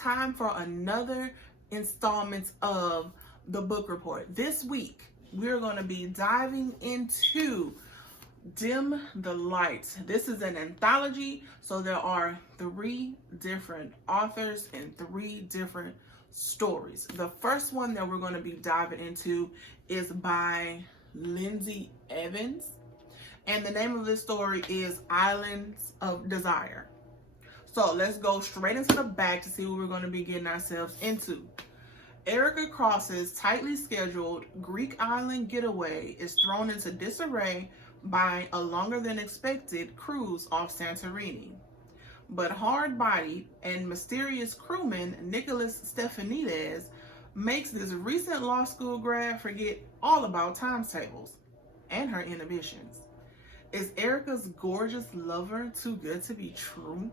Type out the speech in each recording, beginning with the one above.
time for another installment of the book report. This week, we're going to be diving into Dim the Light. This is an anthology, so there are 3 different authors and 3 different stories. The first one that we're going to be diving into is by Lindsay Evans, and the name of this story is Islands of Desire. So let's go straight into the back to see what we're going to be getting ourselves into. Erica Cross's tightly scheduled Greek island getaway is thrown into disarray by a longer than expected cruise off Santorini. But hard-bodied and mysterious crewman Nicholas Stephanidis makes this recent law school grad forget all about times tables and her inhibitions. Is Erica's gorgeous lover too good to be true?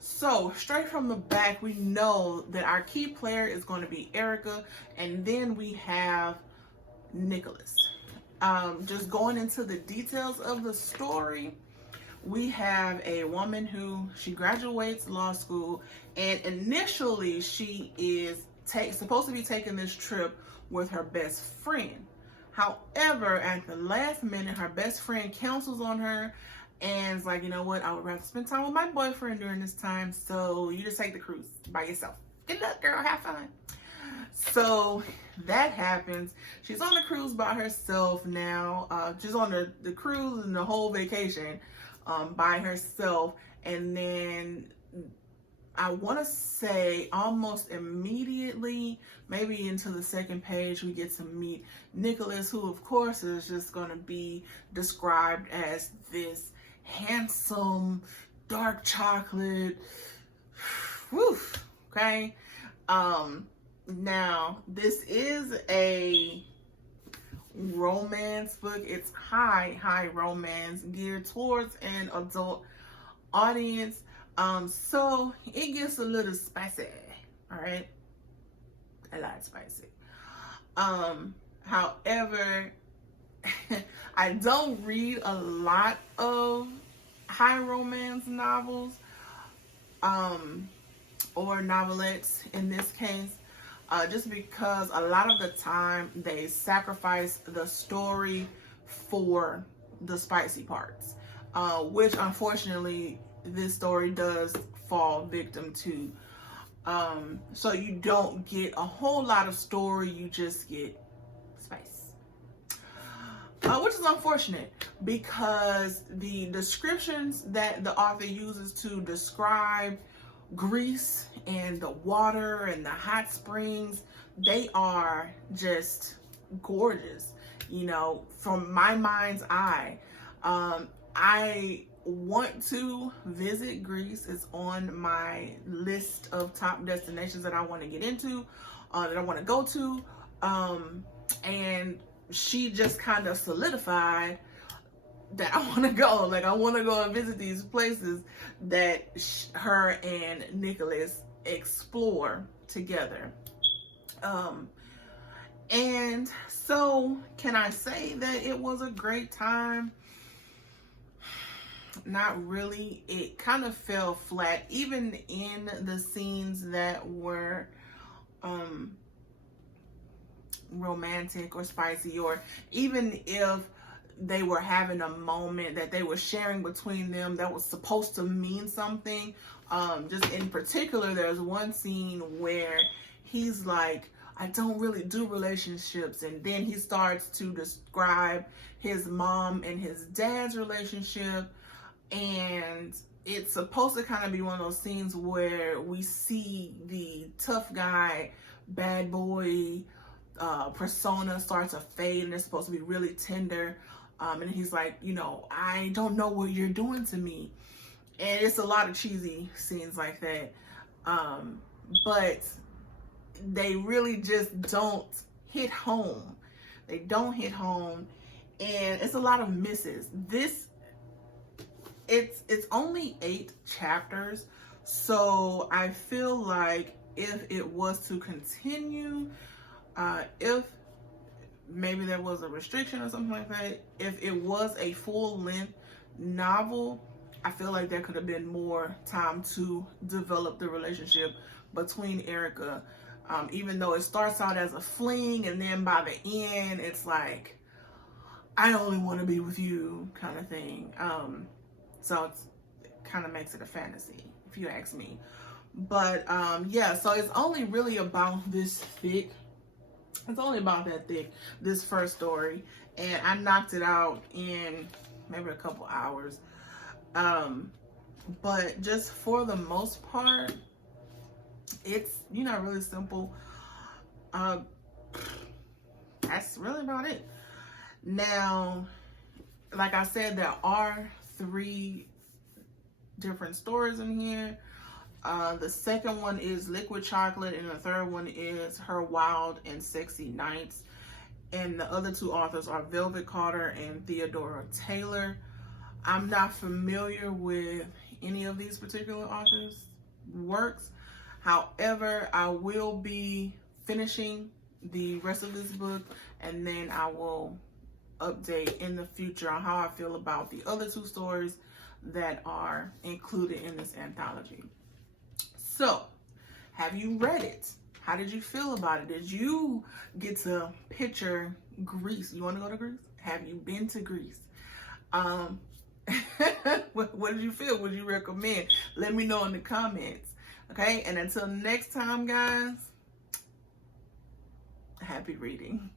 So, straight from the back, we know that our key player is going to be Erica, and then we have Nicholas. Just going into the details of the story, we have a woman who, she graduates law school, and initially she is supposed to be taking this trip with her best friend. However, at the last minute, her best friend counsels on her and is like, you know what, I would rather spend time with my boyfriend during this time, so you just take the cruise by yourself. Good luck, girl, have fun. So that happens. She's on the cruise by herself now. She's on the cruise and the whole vacation by herself. And then I want to say almost immediately, maybe into the second page, we get to meet Nicholas, who of course is just going to be described as this handsome, dark chocolate. Woof, okay? Now, this is a romance book. It's high romance geared towards an adult audience. So it gets a little spicy, all right? A lot spicy. However, I don't read a lot of high romance novels, or novelettes in this case, just because a lot of the time they sacrifice the story for the spicy parts, which unfortunately this story does fall victim to. So you don't get a whole lot of story, you just get spice. Which is unfortunate because the descriptions that the author uses to describe Greece and the water and the hot springs, they are just gorgeous. You know, from my mind's eye, I want to visit Greece. It's on my list of top destinations that I want to get into, that I want to go to. And she just kind of solidified that I want to go. Like, I want to go and visit these places that her and Nicholas explore together. And so, can I say that it was a great time? Not really. It kind of fell flat, even in the scenes that were romantic or spicy, or even if they were having a moment that they were sharing between them that was supposed to mean something. Just in particular, there's one scene where he's like, I don't really do relationships, and then he starts to describe his mom and his dad's relationship, and it's supposed to kind of be one of those scenes where we see the tough guy, bad boy persona start to fade, and it's supposed to be really tender. And he's like, you know, I don't know what you're doing to me. And it's a lot of cheesy scenes like that. But they really just don't hit home. They don't hit home. And it's a lot of misses. It's only 8 chapters. So I feel like if it was to continue, if maybe there was a restriction or something like that, if it was a full-length novel, I feel like there could have been more time to develop the relationship between Erica. Even though it starts out as a fling, and then by the end, it's like, I only want to be with you kind of thing. So it kind of makes it a fantasy, if you ask me. But yeah, so it's only really about this thick. It's only about that thick, this first story. And I knocked it out in maybe a couple hours. But just for the most part, it's, you know, really simple. That's really about it. Now, like I said, there are 3 different stories in here. The second one is Liquid Chocolate, and the third one is Her Wild and Sexy Nights. And the other 2 authors are Velvet Carter and Theodora Taylor. I'm not familiar with any of these particular authors' works. However, I will be finishing the rest of this book, and then I will update in the future on how I feel about the other 2 stories that are included in this anthology. So, have you read it? How did you feel about it? Did you get to picture Greece? You want to go to Greece? Have you been to Greece? What did you feel? Would you recommend? Let me know in the comments. Okay, and until next time, guys, happy reading.